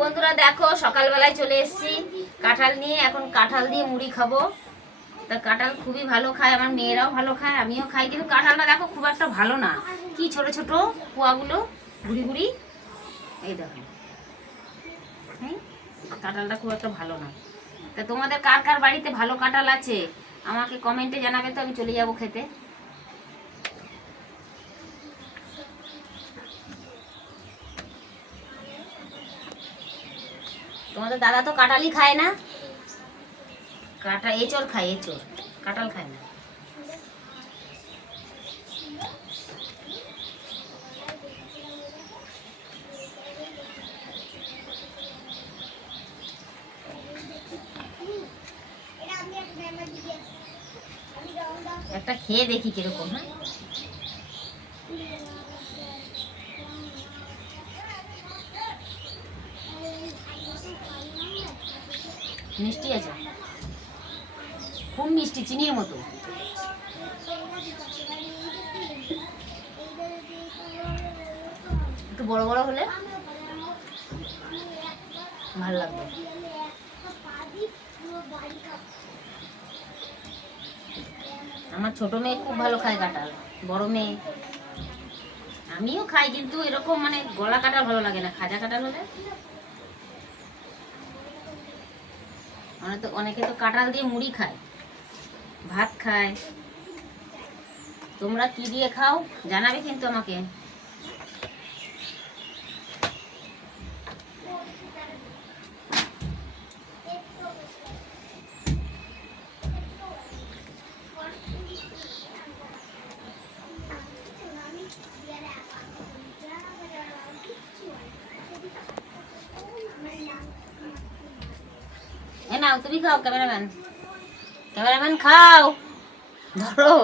বন্ধুরা দেখো সকালবেলায় চলে এসেছি কাঁঠাল নিয়ে। এখন কাঁঠাল দিয়ে মুড়ি খাবো। তা কাঁঠাল খুবই ভালো খায়, আমার মেয়েরাও ভালো খায়, আমিও খাই। কিন্তু কাঁঠালটা দেখো খুব একটা ভালো না, কি ছোট ছোট কুয়াগুলো গুড়ি গুড়ি। এই দেখো, হ্যাঁ কাঁঠালটা খুব একটা ভালো না। তা তোমাদের কার কার বাড়িতে ভালো কাঁঠাল আছে আমাকে কমেন্টে জানাবে, তো আমি চলে যাবো খেতে। তোমাদের দাদা তো কাঁঠালই খায় না, এঁচড় খায়, এঁচড়, কাঁঠাল খায় না। একটা খেয়ে দেখি কিরকম। হ্যাঁ মিষ্টি আছে, খুব মিষ্টি, চিনির মতো। একটু বড় বড় হলে ভালো লাগবে। আমার ছোট মেয়ে খুব ভালো খায় কাঁঠাল, বড় মেয়ে, আমিও খাই, কিন্তু এরকম মানে গলা কাঁঠাল ভালো লাগে না, খাজা কাঁঠাল হলে। অনেকে তো কাঁঠাল দিয়ে মুড়ি খায়, ভাত খায়। তোমরা কি দিয়ে খাও জানাবে কিন্তু আমাকে। এ নাও তুমি খাও, ক্যামেরাম্যান, ক্যামেরাম্যান খাও, ধরো।